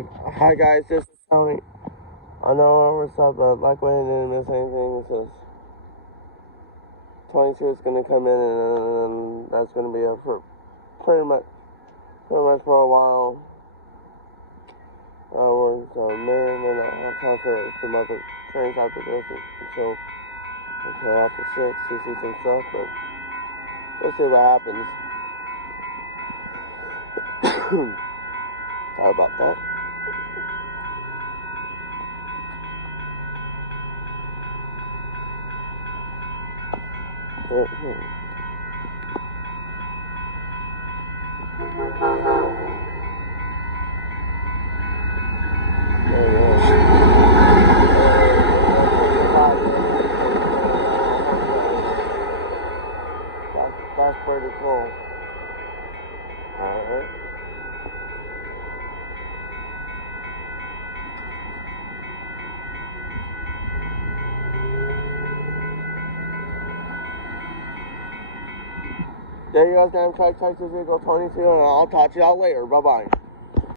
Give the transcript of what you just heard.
Hi guys, this is Tony. I know what's up, but luckily I didn't miss anything. It says 22 is going to come in, and that's going to be it for pretty much for a while. We're so maybe then I'll have time for some other trains after this, so until after 6 to see some stuff, but we'll see what happens. Sorry about that. That's pretty cool. Alright. There you go, Amtrak Texas Eagle 22, and I'll talk to y'all later. Bye-bye.